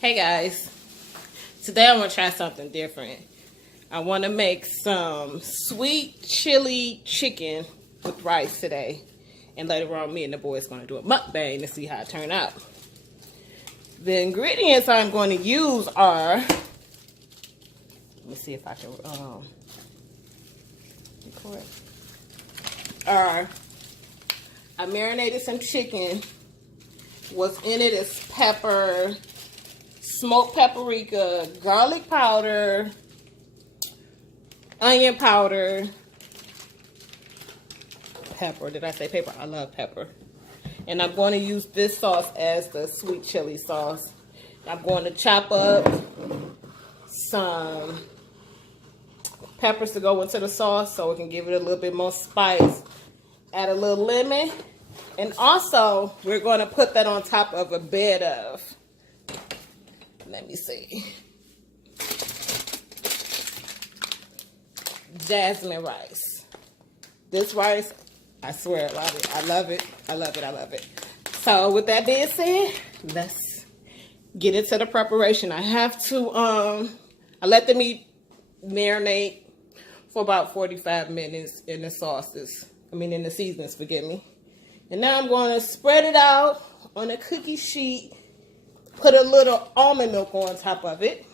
Hey guys, today I want to try something different. I want to make some sweet chili chicken with rice today. And later on, me and the boys going to do a mukbang to see how it turned out. The ingredients I'm going to use are, let me see if I can record. I marinated some chicken. What's in it is pepper, smoked paprika, garlic powder, onion powder, pepper. Did I say pepper? I love pepper. And I'm going to use this sauce as the sweet chili sauce. I'm going to chop up some peppers to go into the sauce so it can give it a little bit more spice. Add a little lemon. And also, we're going to put that on top of a bed of, let me see, Jasmine rice. This rice, I swear I love it. I love it. I love it. I love it. So with that being said, let's get into the preparation. I have to, I let the meat marinate for about 45 minutes in the sauces. In the seasonings, forgive me. And now I'm going to spread it out on a cookie sheet, put a little almond milk on top of it,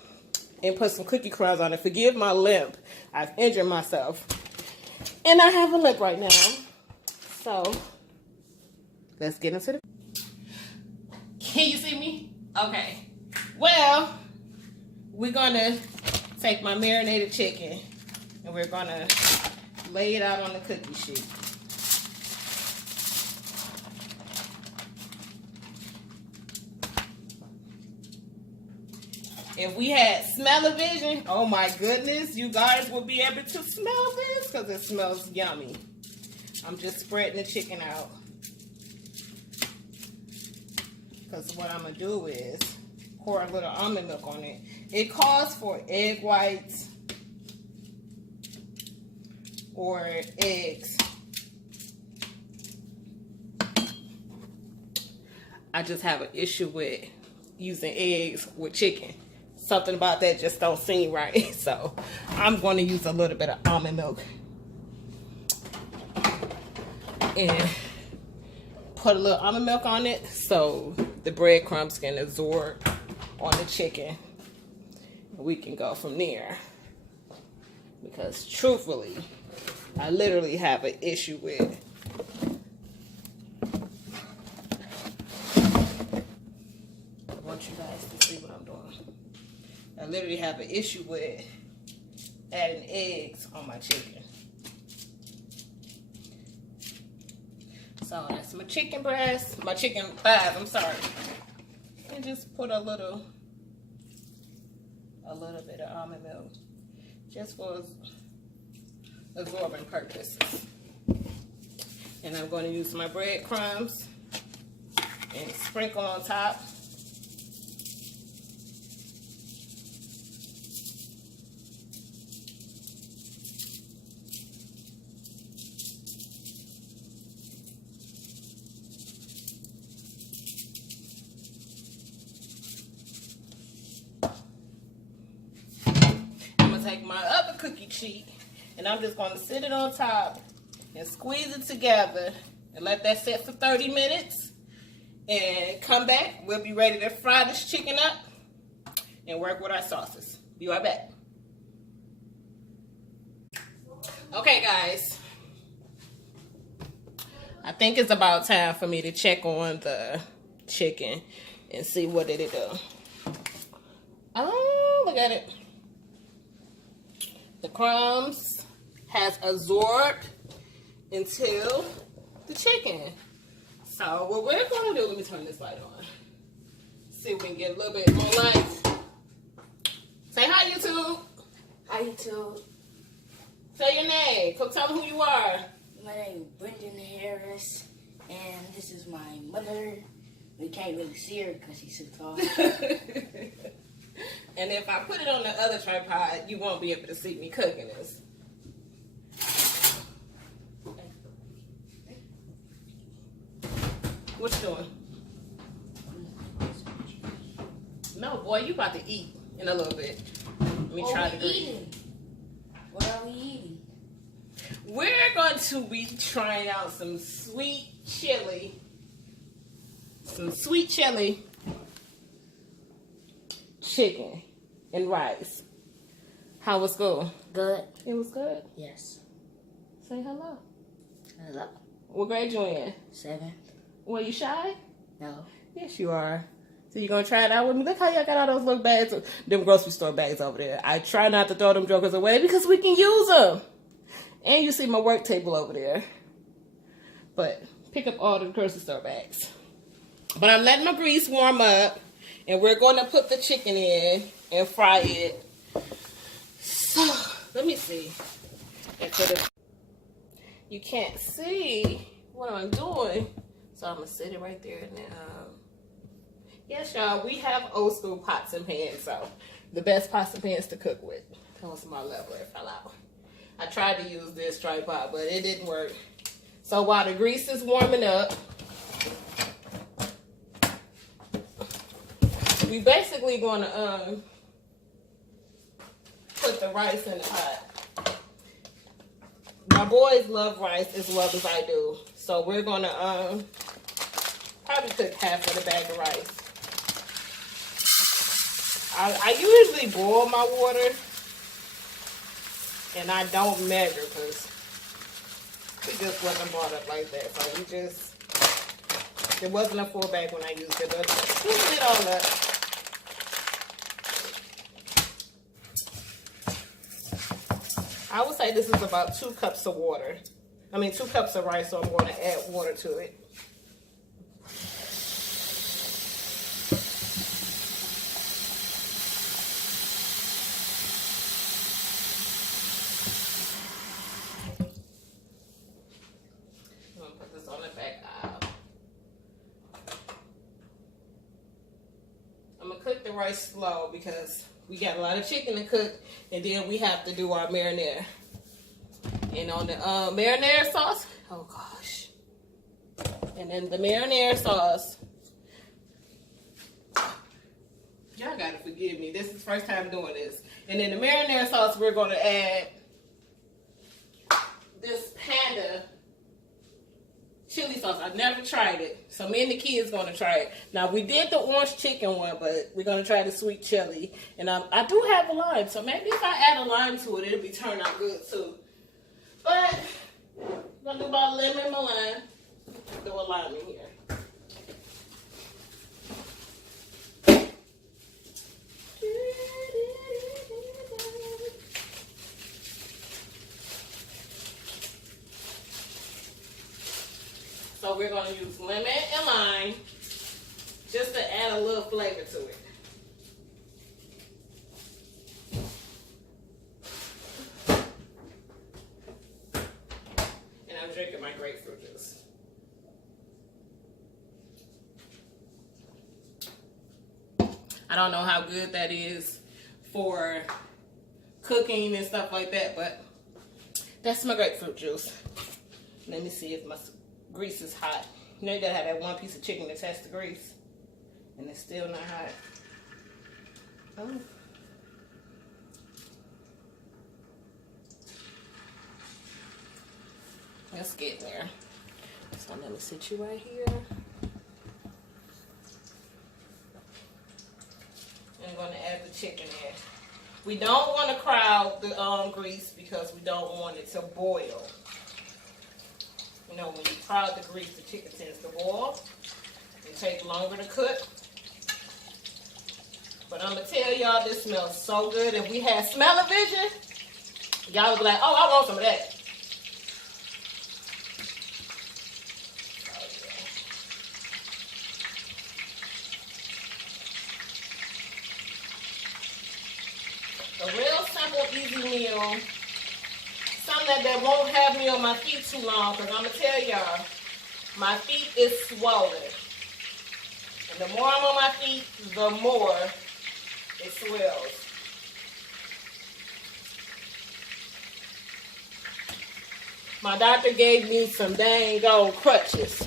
and put some cookie crumbs on it. Forgive my limp. I've injured myself. And I have a limp right now. So, let's get into it. Can you see me? Okay. Well, we're going to take my marinated chicken, and we're going to lay it out on the cookie sheet. If we had smell-o-vision, oh my goodness, you guys will be able to smell this because it smells yummy. I'm just spreading the chicken out. Because what I'm going to do is pour a little almond milk on it. It calls for egg whites or eggs. I just have an issue with using eggs with chicken. Something about that just don't seem right. So I'm going to use a little bit of almond milk and put a little almond milk on it so the breadcrumbs can absorb on the chicken. We can go from there. Because truthfully, I literally have an issue with I want you guys to see what I'm doing. I literally have an issue with adding eggs on my chicken. So that's my chicken breast, my chicken thighs, I'm sorry. And just put a little bit of almond milk just for absorbing purposes. And I'm going to use my breadcrumbs and sprinkle on top. Take my other cookie sheet and I'm just going to sit it on top and squeeze it together and let that set for 30 minutes and come back. We'll be ready to fry this chicken up and work with our sauces. Be right back. Okay guys, I think it's about time for me to check on the chicken and see what did it do. Oh, look at it. The crumbs has absorbed into the chicken. So what we're going to do, let me turn this light on. See if we can get a little bit more light. Say hi, YouTube. Hi, YouTube. Say your name. Come tell them who you are. My name is Brendan Harris, and this is my mother. We can't really see her because she's so tall. And if I put it on the other tripod, you won't be able to see me cooking this. What you doing? No, boy, you about to eat in a little bit. Let me try the grease. What are we eating? We're going to be trying out some sweet chili. Some sweet chili chicken and rice. How was school? Good. It was good. Yes. Say hello. Hello. What grade you in? 7. Were you shy? No. Yes, you are. So you gonna try it out with me? Look how y'all got all those little bags, them grocery store bags over there. I try not to throw them jokers away because we can use them. And you see my work table over there. But pick up all the grocery store bags. But I'm letting my grease warm up, and we're going to put the chicken in and fry it. So let me see. You can't see what I'm doing, so I'm gonna sit it right there and then. Yes, y'all, we have old school pots and pans, so the best pots and pans to cook with. That was my lever, it fell out. I tried to use this tripod, but it didn't work. So while the grease is warming up, we basically gonna put the rice in the pot. My boys love rice as well as I do, so we're gonna probably cook half of the bag of rice. I usually boil my water, and I don't measure because it just wasn't brought up like that. So it wasn't a full bag when I used it, but we did all that. I would say this is about 2 cups of water. 2 cups of rice, so I'm going to add water to it. Cook the rice slow because we got a lot of chicken to cook, and then we have to do our marinara. And on the marinara sauce, oh gosh. And then the marinara sauce, y'all gotta forgive me. This is the first time doing this. And then the marinara sauce, we're gonna add this Panda chili sauce. I've never tried it, so me and the kids gonna try it. Now we did the orange chicken one, but we're gonna try the sweet chili. And I do have a lime, so maybe if I add a lime to it, it'll be turn out good too. But I'm gonna do about a lemon and my lime. Throw a lime in here. So we're going to use lemon and lime just to add a little flavor to it. And I'm drinking my grapefruit juice. I don't know how good that is for cooking and stuff like that, but that's my grapefruit juice. Let me see if my grease is hot. You know you gotta have that one piece of chicken that test the grease, and it's still not hot. Oh. Let's get there. So let me sit you right here. And I'm gonna add the chicken in. We don't want to crowd the grease because we don't want it to boil. You know, when you crowd the grease, the chicken tends to boil and take longer to cook. But I'm going to tell y'all, this smells so good. If we had smell-o-vision, y'all would be like, oh, I want some of that. A real simple, easy meal. Something that won't have me on my feet too long, because I'm going to tell y'all, my feet is swollen. And the more I'm on my feet, the more it swells. My doctor gave me some dang old crutches.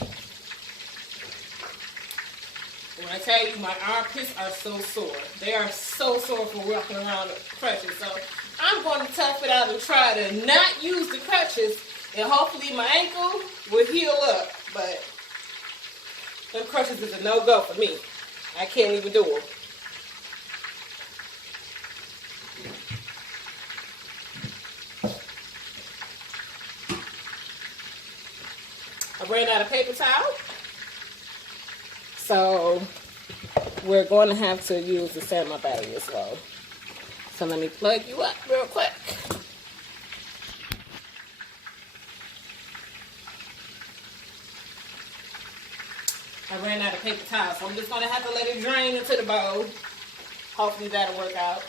When I tell you, my armpits are so sore. They are so sore from walking around with crutches. So I'm going to tough it out and try to not use the crutches, and hopefully my ankle will heal up. But them crutches is a no-go for me. I can't even do them. I ran out of paper towel. So we're going to have to use the sand my battery is low. So let me plug you up real quick. I ran out of paper towels, so I'm just going to have to let it drain into the bowl. Hopefully that'll work out.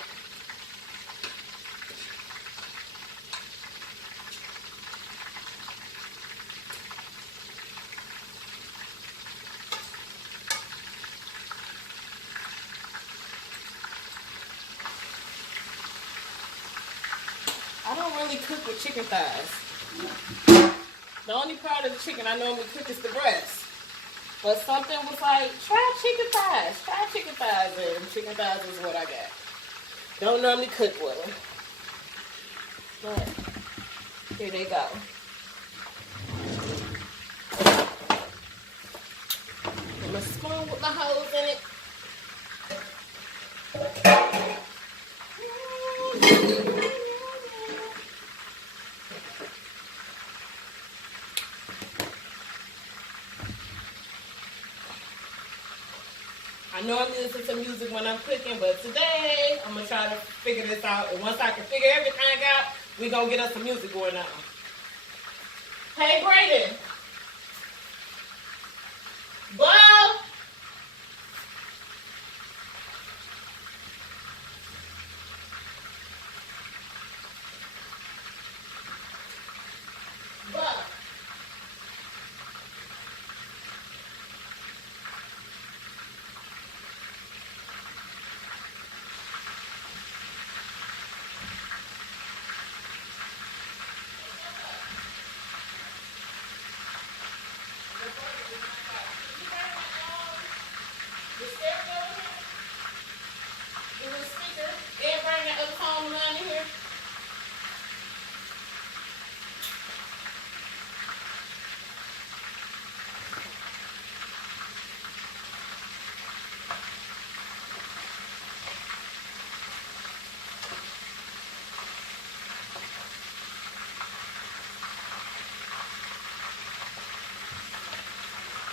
I don't really cook with chicken thighs. The only part of the chicken I normally cook is the breast. But something was like, try chicken thighs. Try chicken thighs, and chicken thighs is what I got. Don't normally cook with them. But here they go. And a spoon with the holes in it. I normally listen to music when I'm cooking, but today I'm going to try to figure this out. And once I can figure everything out, we're going to get us some music going on. Hey, Brayden. Bob. Bob.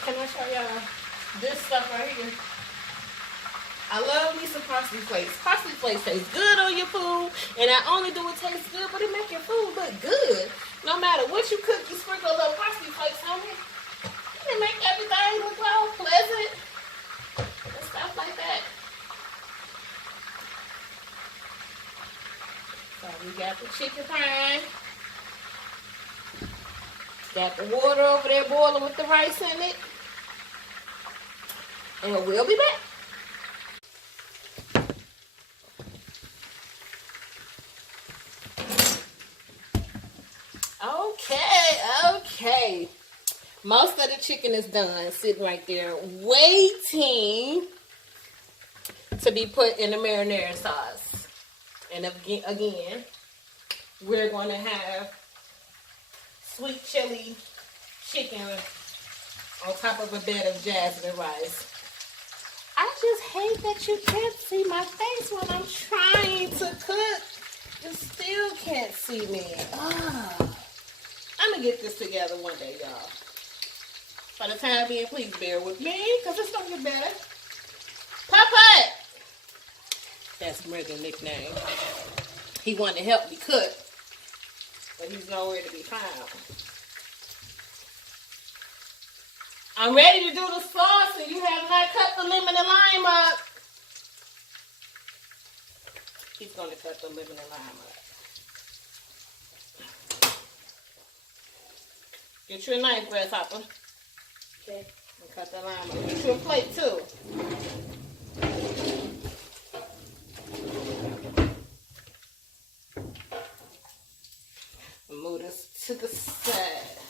Can I show y'all this stuff right here? I love me some parsley flakes. Parsley flakes taste good on your food, and not only do it taste good, but it make your food look good. No matter what you cook, you sprinkle a little parsley flakes on it, and it make everything look all pleasant and stuff like that. So we got the chicken frying. Got the water over there boiling with the rice in it. And we'll be back. Okay. Most of the chicken is done, sitting right there, waiting to be put in the marinara sauce. And again, we're going to have sweet chili chicken on top of a bed of jasmine rice. I just hate that you can't see my face when I'm trying to cook. You still can't see me. I'm going to get this together one day, y'all. For the time being, please bear with me, because it's going to get better. Papa! That's Morgan's nickname. He wanted to help me cook, but he's nowhere to be found. I'm ready to do the sauce, and you have not cut the lemon and lime up. He's going to cut the lemon and lime up. Get you a knife, Grasshopper. Okay. And cut the lime up. Get you a plate, too. Move this to the side.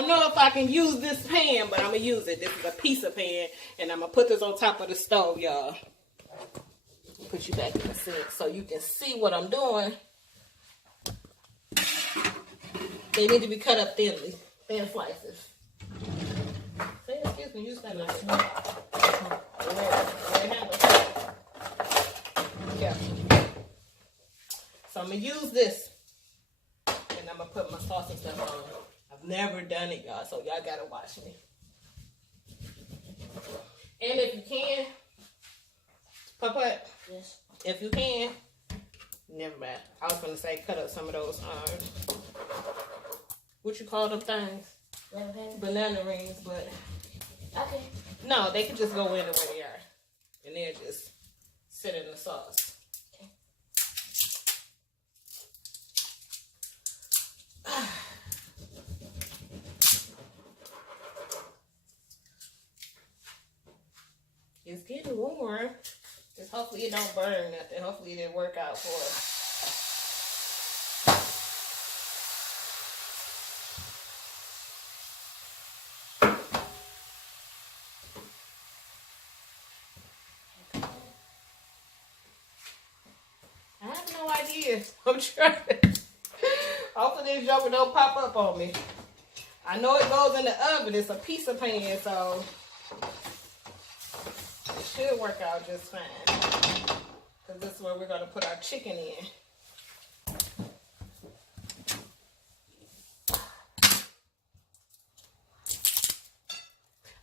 don't know if I can use this pan, but I'm going to use it. This is a pizza pan, and I'm going to put this on top of the stove, y'all. Put you back in the sink so you can see what I'm doing. They need to be cut up thin slices. Say excuse me, you stand like that. Yeah. So I'm going to use this, and I'm going to put my sauce and stuff on. I've never done it, y'all, so y'all got to watch me. And if you can, Papa, Yes. if you can, never mind. I was going to say cut up some of those, what you call them things? Banana rings, but Okay. no, they can just go in the way they are. And they'll just sit in the sauce. Okay. It's getting warm. Just hopefully it don't burn nothing. Hopefully it didn't work out for us. I have no idea. I'm trying. Hopefully this joker don't pop up on me. I know it goes in the oven. It's a pizza pan, so it should work out just fine. Because this is where we're going to put our chicken in.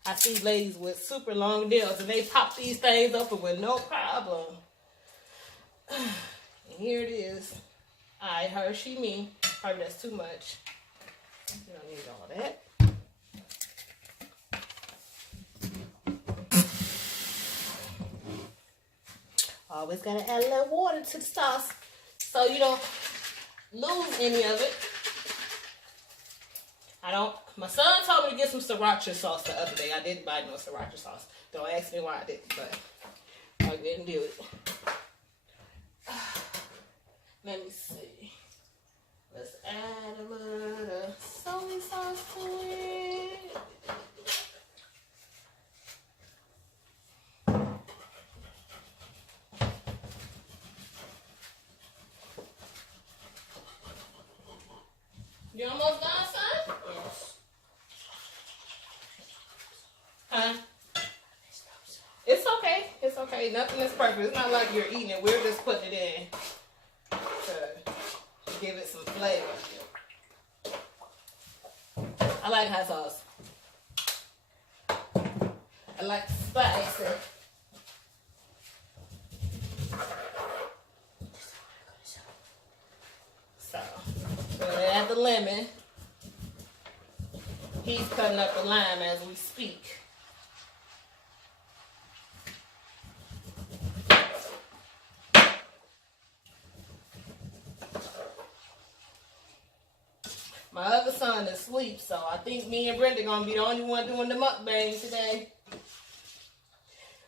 I see ladies with super long nails and they pop these things open with no problem. And here it is. I, her, she, me. Probably that's too much. You don't need all that. Always gotta add a little water to the sauce so you don't lose any of it. My son told me to get some sriracha sauce the other day. I didn't buy no sriracha sauce. Don't ask me why I didn't, but I didn't do it. Let me see. Let's add a little soy sauce to it. You almost done, son? Yes. Huh? It's okay. It's okay. Nothing is perfect. It's not like you're eating it. We're just putting it in to give it some flavor. I like hot sauce. I like spicy. So, we're going to add the lemon. He's cutting up the lime as we speak. My other son is asleep, so I think me and Brenda are going to be the only one doing the mukbang today.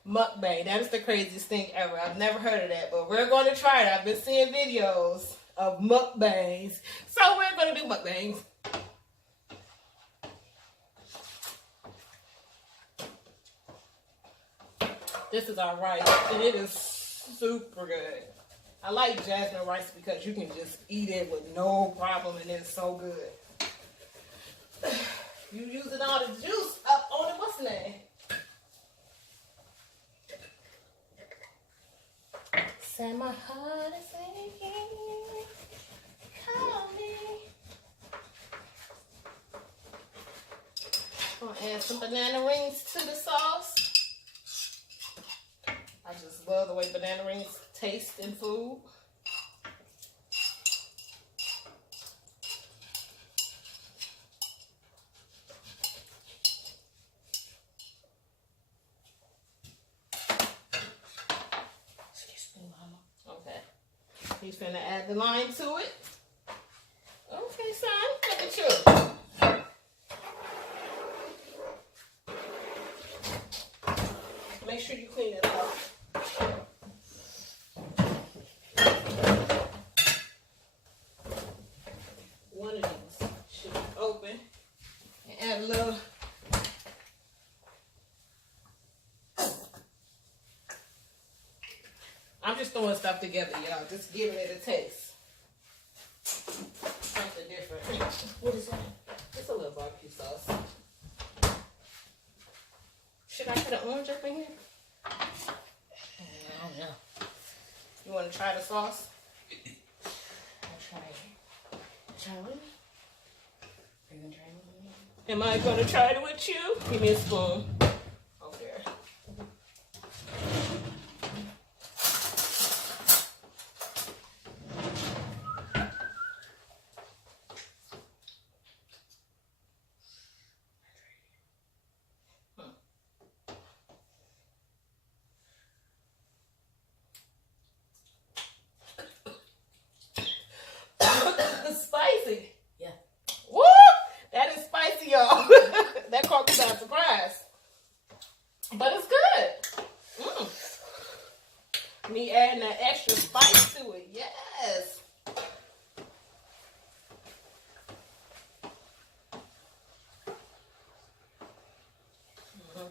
Mukbang, that is the craziest thing ever. I've never heard of that, but we're going to try it. I've been seeing videos of mukbangs, so we're going to do mukbangs. This is our rice, and it is super good. I like Jasmine rice because you can just eat it with no problem, and it's so good. You using all the juice up on it. What's the name? Say my heart is aching. Call me. I'm gonna add some banana rings to the sauce. I just love the way banana rings taste in food. He's finna add the lime to it. Okay, son, look at you. Make sure you clean it up. One of these should be open. And I'm just throwing stuff together, y'all. Just giving it a taste. Something different. What is that? It's a little barbecue sauce. Should I put an orange up in here? I don't know. You want to try the sauce? I'll try it. Try with me? Are you gonna try it with me? Am I going to try it with you? Give me a spoon. Over there. Spicy. Yeah. Woo! That is spicy, y'all. That caught me by surprise. But it's good. Me adding that extra spice to it. Yes. Go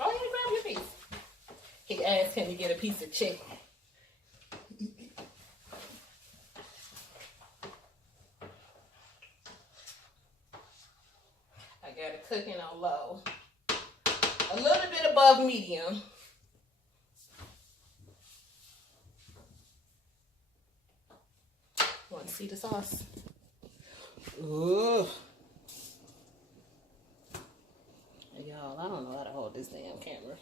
ahead and grab your piece. He asked him to get a piece of chicken. I got it cooking on low. A little bit above medium. Want to see the sauce? Ooh. Y'all, I don't know how to hold this damn camera.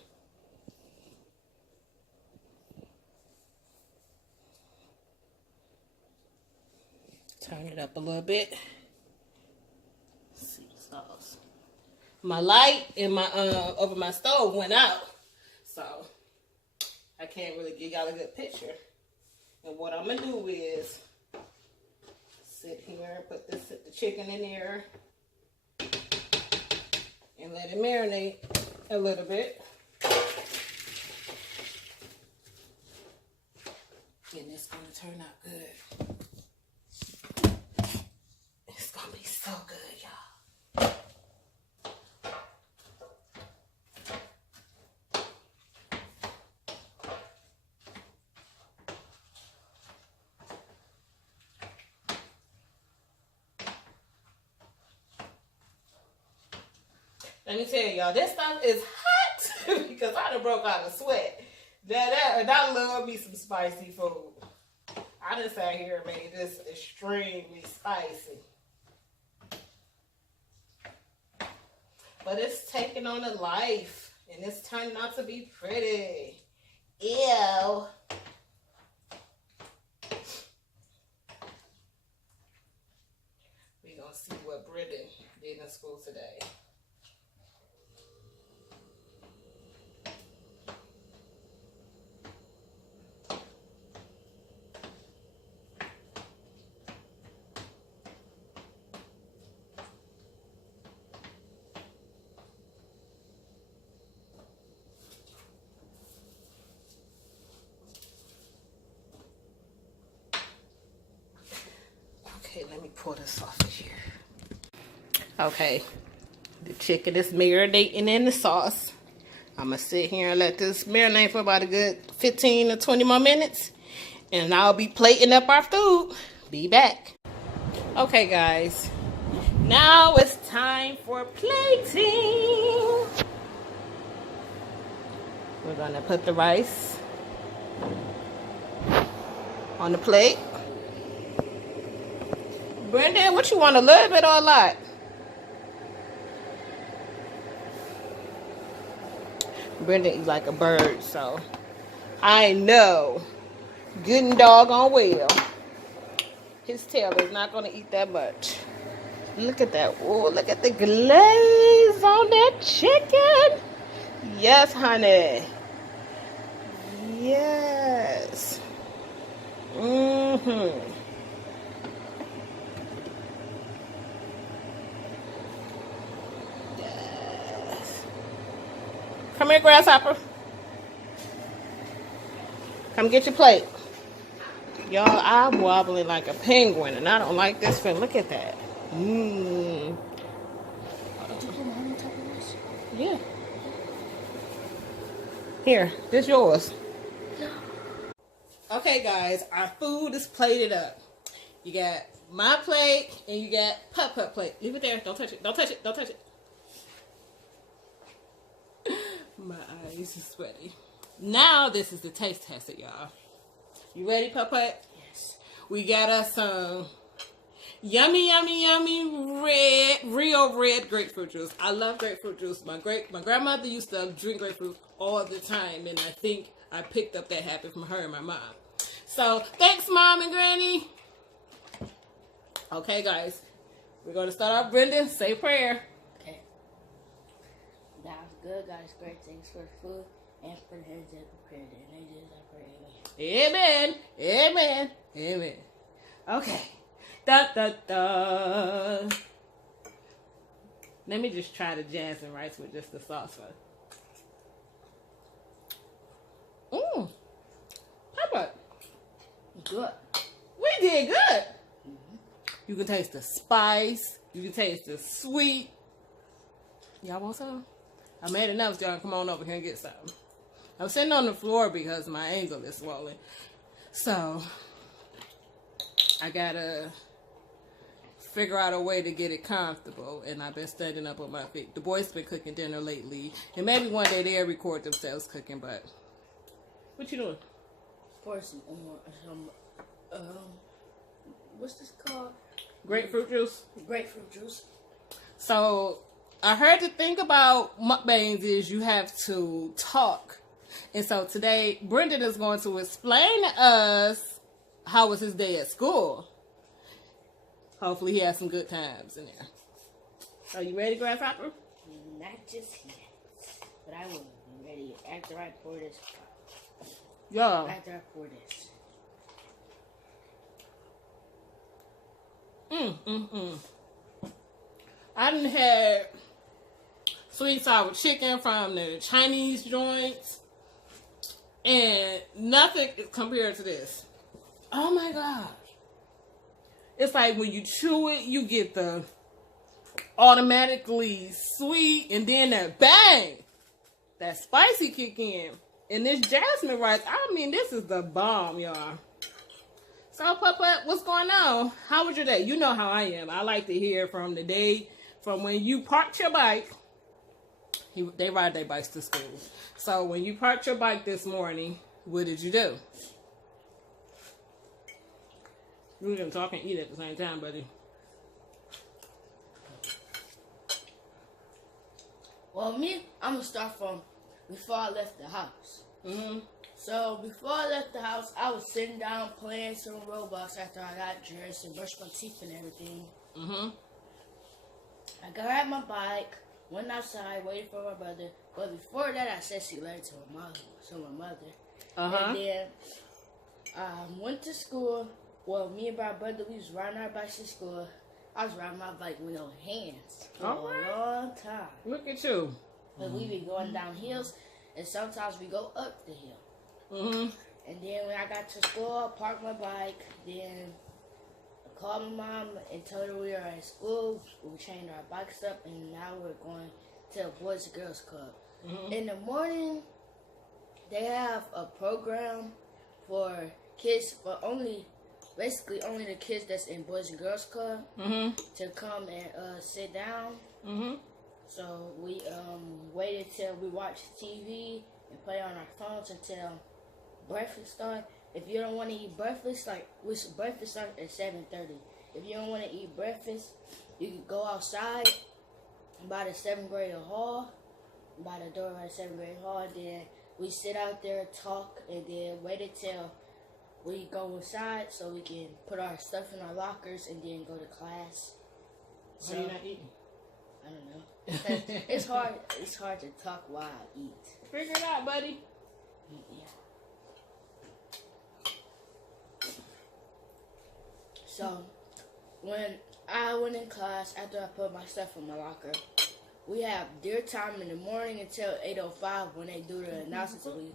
Turn it up a little bit. Let's see the sauce. My light in my over my stove went out, so I can't really give y'all a good picture. And what I'm gonna do is sit here, put the chicken in there, and let it marinate a little bit. And it's gonna turn out good. It's gonna be so good, y'all. Let me tell y'all, this stuff is hot because I done broke out a sweat. And I love me some spicy food. I done sat here and made this extremely spicy. But it's taking on a life, and it's turning out to be pretty. Ew. We're going to see what Brendan did in school today. Okay, let me pour this off of here. Okay, the chicken is marinating in the sauce. I'm going to sit here and let this marinate for about a good 15 or 20 more minutes. And I'll be plating up our food. Be back. Okay, guys. Now it's time for plating. We're going to put the rice on the plate. Brendan, what you want, a little bit or a lot? Brendan eats like a bird, so I know good and doggone well his tail is not going to eat that much. Look at that. Oh, look at the glaze on that chicken. Yes, honey. Yes. Mm-hmm. Come here, grasshopper. Come get your plate. Y'all, I'm wobbling like a penguin, and I don't like this feeling. Look at that. Mmm. Did you put mine on top of this? Yeah. Here, this yours. Okay, guys, our food is plated up. You got my plate and you got Putt plate. Leave it there. Don't touch it. Don't touch it. Don't touch it. My eyes are sweaty. Now this is the taste tester, y'all. You ready, Putt? Yes. We got us some yummy real red grapefruit juice. I love grapefruit juice. My grandmother used to drink grapefruit all the time, and I think I picked up that habit from her and my mom. So thanks, Mom and Granny. Okay, guys, we're gonna start off. Brendan, say a prayer. Okay. God is good. God is great. Thanks for the food and for the hands that prepared it. And Jesus, I pray. Amen. Amen. Amen. Okay. Da da da. Let me just try the Jasmine rice with just the sauce first. Papa, Good. we did good. You can taste the spice. You can taste the sweet. Y'all want some? I made enough, y'all. Come on over here and get some. I'm sitting on the floor because my ankle is swollen. So, I gotta figure out a way to get it comfortable. And I've been standing up on my feet. The boys been cooking dinner lately. And maybe one day they'll record themselves cooking, but... What you doing? Pour some, what's this called? Grapefruit juice? Grapefruit juice. So, I heard the thing about mukbangs is you have to talk. And so today, Brendan is going to explain to us how was his day at school. Hopefully he has some good times in there. Are you ready, Grasshopper? Not just yet, but I will be ready after I pour this. Yeah. After I pour this. I done had sweet sour chicken from the Chinese joints. And nothing is compared to this. Oh my gosh. It's like when you chew it, you get the automatically sweet, and then that bang, that spicy kick in. And this Jasmine rice, I mean, this is the bomb, y'all. So, Papa, what's going on? How was your day? You know how I am. I like to hear from the day, from when you parked your bike. They ride their bikes to school. So, when you parked your bike this morning, what did you do? You were going to talk and eat at the same time, buddy. Well, I'm going to start from before I left the house. Mm-hmm. So, before I left the house, I was sitting down playing some Roblox after I got dressed and brushed my teeth and everything. Mm-hmm. I grabbed my bike, went outside, waited for my brother. But before that, I said see you later to my mother. Uh-huh. And then I went to school. Well, me and my brother, we was riding our bikes to school. I was riding my bike with no hands for a long time. Look at you. But we be going down hills, and sometimes we go up the hill. Mm-hmm. And then when I got to school, I parked my bike. Then I called my mom and told her we were at school. We changed our bikes up, and now we're going to a Boys and Girls Club. Mm-hmm. In the morning, they have a program for kids, but basically only the kids that's in Boys and Girls Club to come and sit down. Mm-hmm. So we waited till we watched TV and play on our phones until breakfast started. If you don't want to eat breakfast, breakfast starts at 7:30. If you don't want to eat breakfast, you can go outside by the 7th grade hall, by the door by the 7th grade hall, and then we sit out there, talk, and then wait until we go inside so we can put our stuff in our lockers and then go to class. So, why are you not eating? I don't know. It's hard to talk while I eat. Figure it out, buddy. Yeah. So, when I went in class, after I put my stuff in my locker, we have their time in the morning until 8:05 when they do the announcements.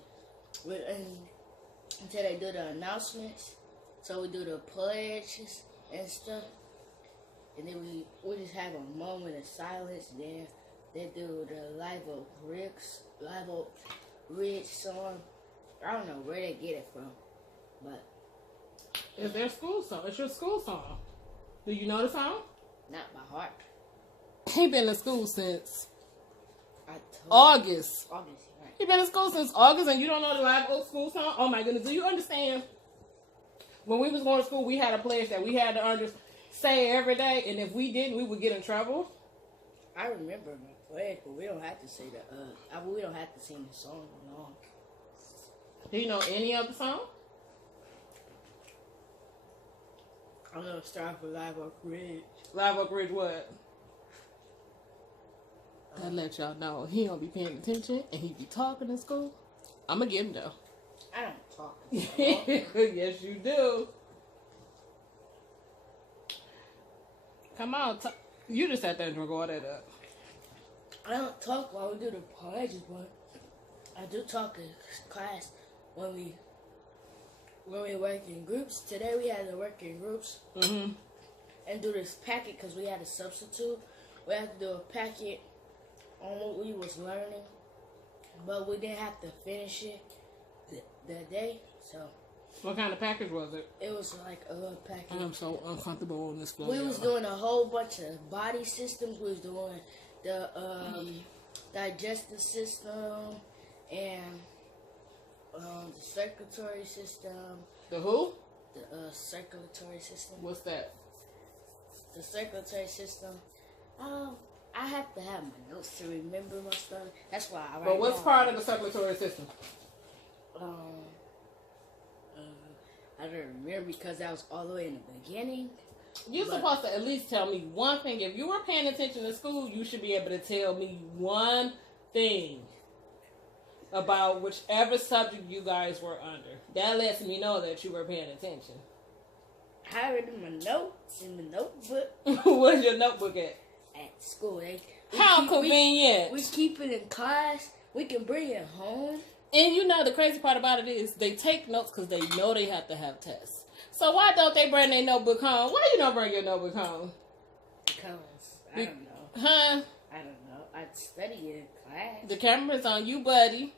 Until they do the announcements. So we do the pledges and stuff. And then we just have a moment of silence. Then they do the Live Oak Ridge song. I don't know where they get it from. But It's their school song. It's your school song. Do you know the song? not by heart. He been in school since I told August. August, right? He been in school since August, and you don't know the live old school song? Oh my goodness! Do you understand? When we was going to school, we had a pledge that we had to say every day, and if we didn't, we would get in trouble. I remember my pledge, but we don't have to say the we don't have to sing the song along. Do you know any other song? I'm gonna start with Live Oak Ridge. Live Oak Ridge what? I let y'all know he don't be paying attention and he be talking in school. I'm gonna get him though. I don't talk. Yes, you do. Come on, you just sat there and drink all that up. I don't talk while we do the pledges, but I do talk in class when we work in groups. Today we had to work in groups and do this packet because we had a substitute. We had to do a packet on what we was learning, but we didn't have to finish it that day. So what kind of package was it? it was like a little packet. I'm so uncomfortable on this floor. We was doing a whole bunch of body systems. We was doing the digestive system and the circulatory system. The who? The circulatory system. What's that? The circulatory system. I have to have my notes to remember my stuff. That's why I write. But what's down. part of the circulatory system? I don't remember because that was all the way in the beginning. You're supposed to at least tell me one thing. If you were paying attention in school, you should be able to tell me one thing about whichever subject you guys were under. That lets me know that you were paying attention. I have it in my notes, in the notebook. Where's your notebook at? At school. How convenient. We keep it in class. We can bring it home. And you know the crazy part about it is they take notes because they know they have to have tests. So why don't they bring their notebook home? Why you don't bring your notebook home? Because I don't know. Huh? I don't know. I study in class. The camera's on you, buddy.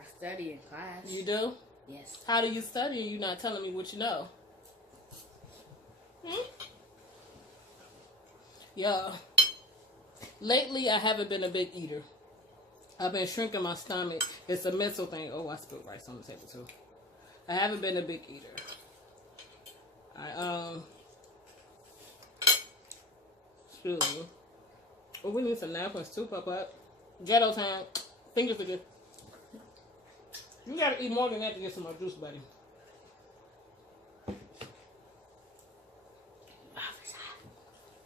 I study in class. You do? Yes. How do you study and you not telling me what you know? Yeah. Lately, I haven't been a big eater. I've been shrinking my stomach. It's a mental thing. Oh, I spilled rice on the table too. I haven't been a big eater. Excuse me. Oh, we need some napkins too, Papa. Ghetto time. Fingers again. You gotta eat more than that to get some more juice, buddy.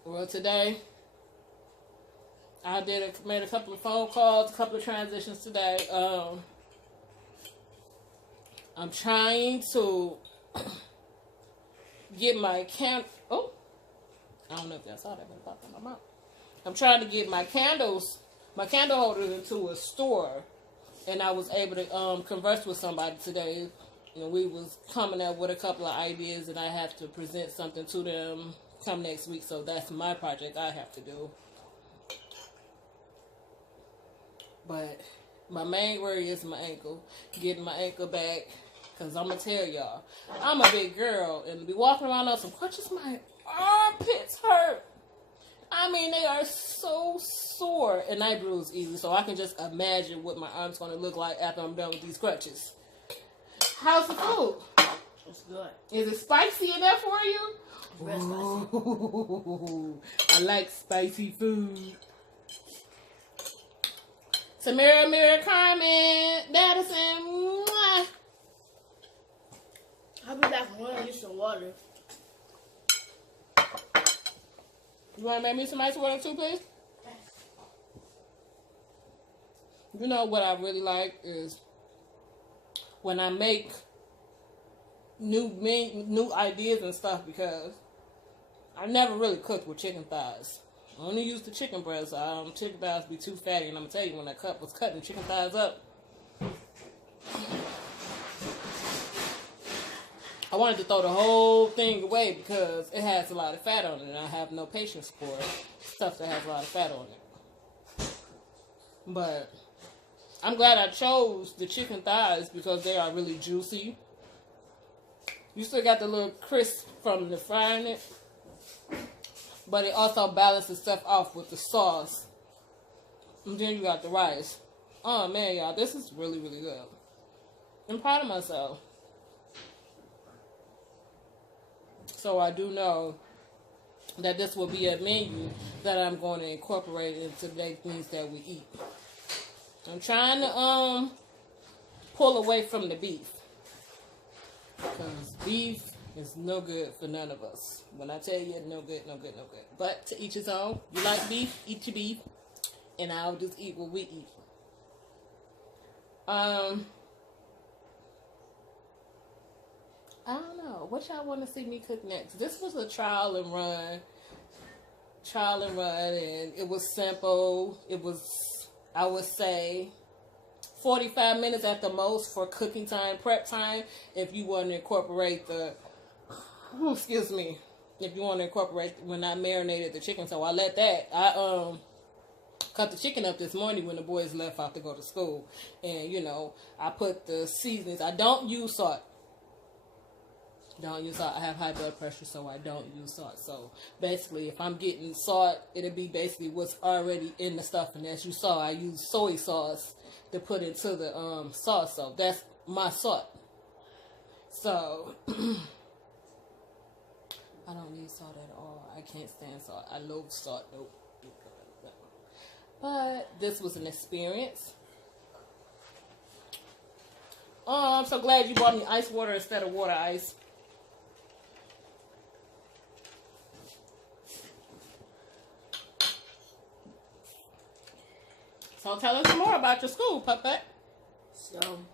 Well, today I made a couple of phone calls, a couple of transitions today. I'm trying to get my Oh, I don't know if y'all saw that, but it popped in my mouth. I'm trying to get my candle holders into a store, and I was able to converse with somebody today. And we was coming up with a couple of ideas, and I have to present something to them come next week. So that's my project I have to do. But my main worry is my ankle. Getting my ankle back. Because I'm going to tell y'all, I'm a big girl. And be walking around on some crutches, my armpits hurt. I mean, they are so sore. And I bruise easily. So I can just imagine what my arm's going to look like after I'm done with these crutches. How's the food? It's good. Is it spicy enough for you? It's real spicy. Ooh, I like spicy food. Samira, Carmen, Madison. Mwah. I'll be back when I get some water. You want to make me some ice water too, please? You know what I really like is when I make new ideas and stuff, because I never really cooked with chicken thighs. I only used the chicken breasts. Chicken thighs be too fatty, and I'm gonna tell you, when I was cutting chicken thighs up, I wanted to throw the whole thing away because it has a lot of fat on it, and I have no patience for stuff that has a lot of fat on it. But I'm glad I chose the chicken thighs because they are really juicy. You still got the little crisp from the frying it, but it also balances stuff off with the sauce. And then you got the rice. Oh man, y'all, this is really, really good. I'm proud of myself. So I do know that this will be a menu that I'm going to incorporate into the things that we eat. I'm trying to pull away from the beef. Because beef is no good for none of us. When I tell you no good, no good, no good. But to each his own. You like beef, eat your beef. And I'll just eat what we eat. I don't know. What y'all want to see me cook next? This was a trial and run. And it was simple. It was, I would say, 45 minutes at the most for cooking time, prep time, if you want to incorporate if you want to incorporate when I marinated the chicken. So I cut the chicken up this morning when the boys left out to go to school. And, I put the seasonings. I don't use salt. I have high blood pressure, so I don't use salt. So basically, if I'm getting salt, it'll be basically what's already in the stuff. And as you saw, I use soy sauce to put into the sauce. So that's my salt. So I don't need salt at all. I can't stand salt. I loathe salt. Nope. But this was an experience. I'm so glad you bought me ice water instead of water ice. So tell us more about your school, Puppet. So,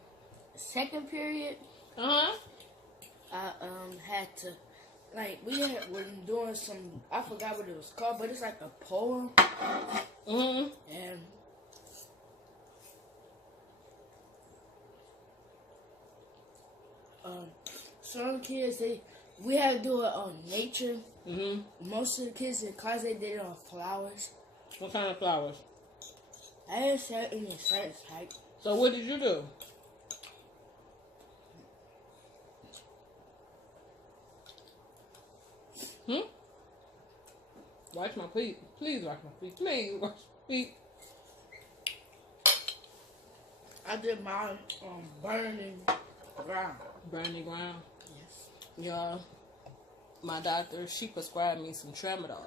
second period, I had to, we're doing some, I forgot what it was called, but it's like a poem. And some kids, we had to do it on nature. Most of the kids in class, they did it on flowers. What kind of flowers? I didn't say any science type. So what did you do? Wash my feet. Please wash my feet. Please wash my feet. I did mine on burning ground. Burning ground? Yes. Yeah. My doctor, she prescribed me some Tramadol.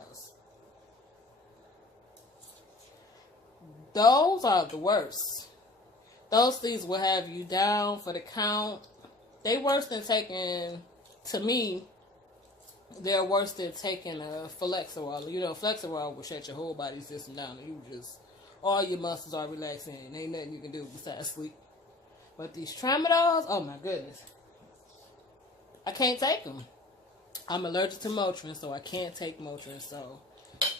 Those are the worst. Those things will have you down for the count. They worse than taking, to me, they're worse than taking a Flexerol. Flexerol will shut your whole body system down. And all your muscles are relaxing. And ain't nothing you can do besides sleep. But these Tramadols, oh my goodness. I can't take them. I'm allergic to Motrin, so I can't take Motrin. So,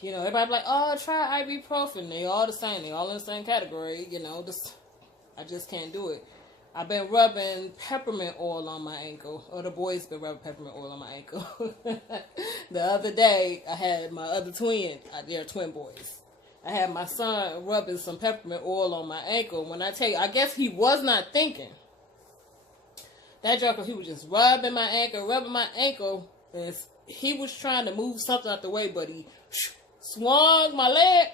everybody be like, oh, try ibuprofen. They all the same. They all in the same category. I just can't do it. I've been rubbing peppermint oil on my ankle. Or the boys been rubbing peppermint oil on my ankle. The other day, I had my other twin. They're twin boys. I had my son rubbing some peppermint oil on my ankle. When I tell you, I guess he was not thinking. That joker, he was just rubbing my ankle. And he was trying to move something out the way, but he swung my leg.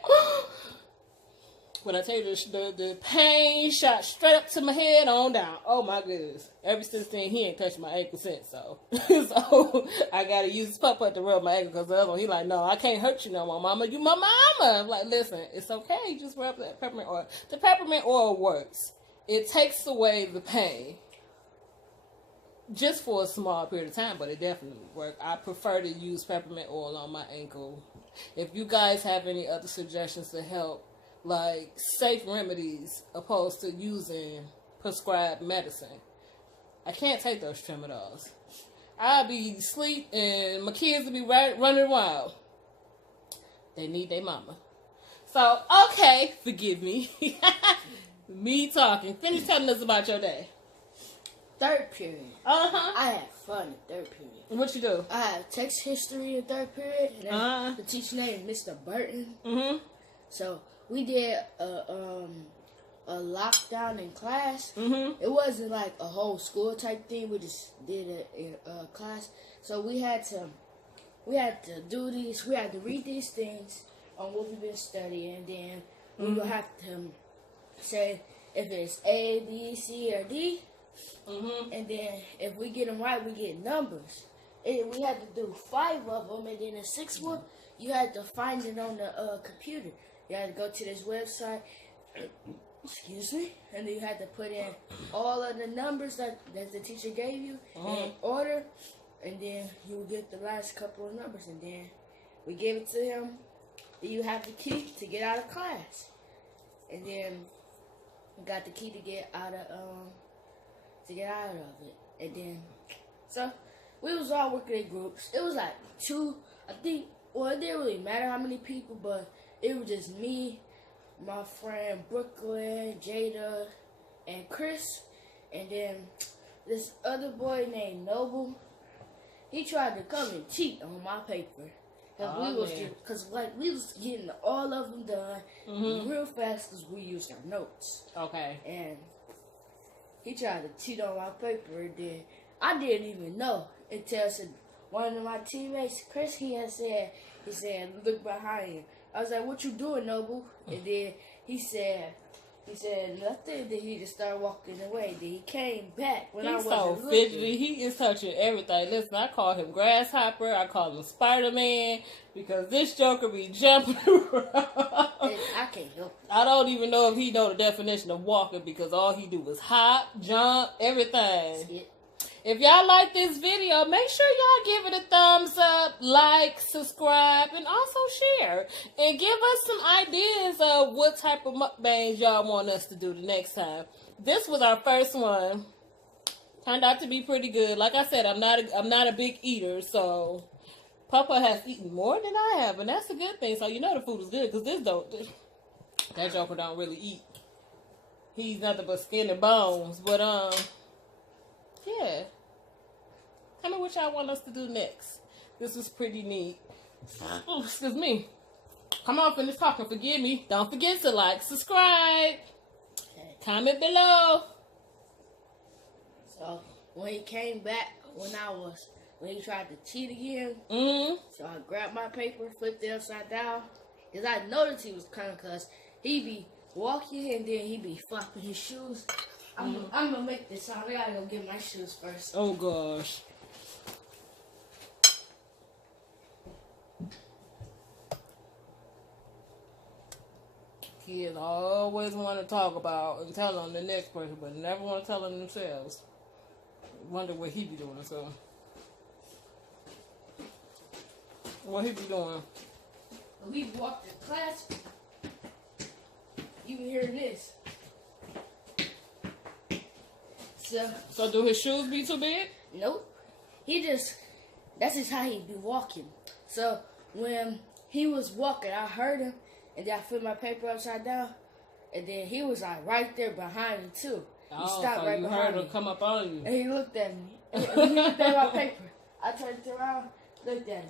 When I tell you the pain shot straight up to my head on down. Oh my goodness. Ever since then, he ain't touched my ankle since. So I got to use his putt to rub my ankle because the other one, he like, no, I can't hurt you no more, mama. You my mama. I'm like, listen, it's okay. Just rub that peppermint oil. The peppermint oil works. It takes away the pain. Just for a small period of time, but it definitely worked. I prefer to use peppermint oil on my ankle. If you guys have any other suggestions to help, like safe remedies opposed to using prescribed medicine, I can't take those Tramadols. I'll be asleep and my kids will be running wild. They need their mama. So, okay, forgive me. Me talking. Finish telling us about your day. Third period. I had fun in third period. What you do? I had text history in third period, and then the teacher named Mr. Burton. So we did a lockdown in class. Mm-hmm. It wasn't like a whole school type thing. We just did it in class. So we had to do these. We had to read these things on what we've been studying, and then we would have to say if it's A, B, C, or D. Mm-hmm. And then if we get them right, we get numbers. And we had to do 5 of them, and then the 6th one, you had to find it on the computer. You had to go to this website, excuse me, and then you had to put in all of the numbers that the teacher gave you in order, and then you would get the last couple of numbers, and then we gave it to him. Then you have the key to get out of class, and then we got the key to get out of it, and then so we was all working in groups. It was like 2, I think. Well, it didn't really matter how many people, but it was just me, my friend Brooklyn, Jada, and Chris, and then this other boy named Noble. He tried to come and cheat on my paper. Cause we was getting all of them done real fast because we used our notes. Okay. And he tried to cheat on my paper, and then I didn't even know until one of my teammates, Chris, he said, look behind you. I was like, what you doing, Noble? And then he said nothing. Then he just started walking away. Then he came back when I He's wasn't so looking. fidgety. He is touching everything. Listen, I call him Grasshopper. I call him Spider-Man because this Joker be jumping around. And I can't help it. I don't even know if he know the definition of walking because all he do is hop, jump, everything. It. If y'all like this video, make sure y'all give it a thumbs up, like, subscribe, and also share. And give us some ideas of what type of mukbangs y'all want us to do the next time. This was our first one. Turned out to be pretty good. Like I said, I'm not a big eater, so Papa has eaten more than I have, and that's a good thing. So you know the food is good, because that Joker don't really eat. He's nothing but skin and bones. But yeah. Tell me what y'all want us to do next. This was pretty neat. Oh, excuse me. Come on, finish talking. Forgive me. Don't forget to like, subscribe, comment below. So when he came back, when he tried to cheat again, so I grabbed my paper, flipped it upside down, because I noticed he was coming, because he be walking and then he be flopping his shoes. I'm gonna make this sound. I gotta go get my shoes first. Oh gosh. Kids always want to talk about and tell on the next person, but never want to tell on themselves. Wonder what he be doing, so. What he be doing? We walked to class. You can hear this. So do his shoes be too big? Nope. That's just how he be walking. So when he was walking, I heard him, and then I flipped my paper upside down, and then he was like right there behind me too. He stopped so right you behind heard me. him come up on you. And he looked at me. And he looked at my paper. I turned around, looked at him.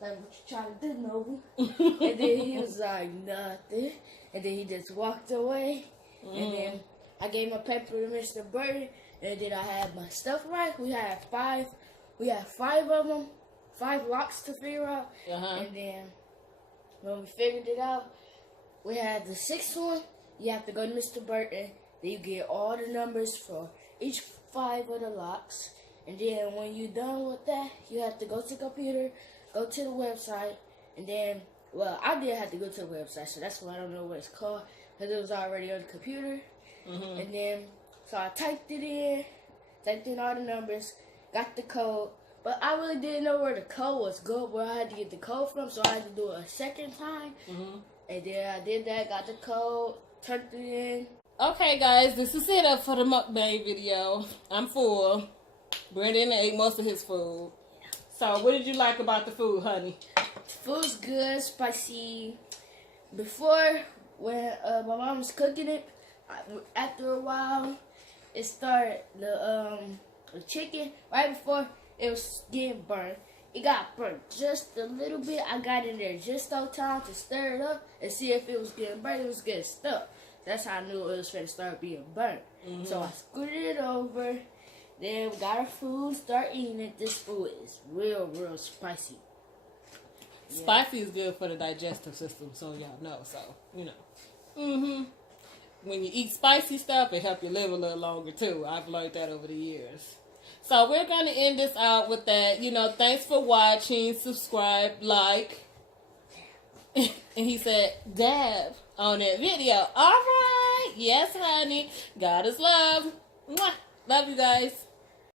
Like, what you trying to do, Noble? And then he was like, nothing. And then he just walked away. And then I gave my paper to Mr. Burton. And then I had my stuff right. We had 5 of them. 5 locks to figure out. And then when we figured it out, we had the 6th one. You have to go to Mr. Burton. Then you get all the numbers for each 5 of the locks. And then when you're done with that, you have to go to the computer, go to the website, and then, well, I did have to go to the website, so that's why I don't know what it's called, because it was already on the computer. And then, so I typed in all the numbers, got the code, but I really didn't know where the code was going, where I had to get the code from, so I had to do it a second time. And then I did that, got the code, turned it in. Okay, guys, this is it for the mukbang video. I'm full. Brandon ate most of his food. So, what did you like about the food, honey? The food's good, spicy. Before, when my mom was cooking it, after a while, it started, the chicken, right before it was getting burnt. It got burnt just a little bit. I got in there just on time to stir it up and see if it was getting burnt. It was getting stuck. That's how I knew it was finna start being burnt. So I scooted it over. Then we got our food, start eating it. This food is real, real spicy. Yeah. Spicy is good for the digestive system, so y'all know. So, you know. When you eat spicy stuff, it helps you live a little longer, too. I've learned that over the years. So, we're going to end this out with that. You know, thanks for watching. Subscribe, like. And he said, dab on that video. All right. Yes, honey. God is love. Mwah. Love you guys.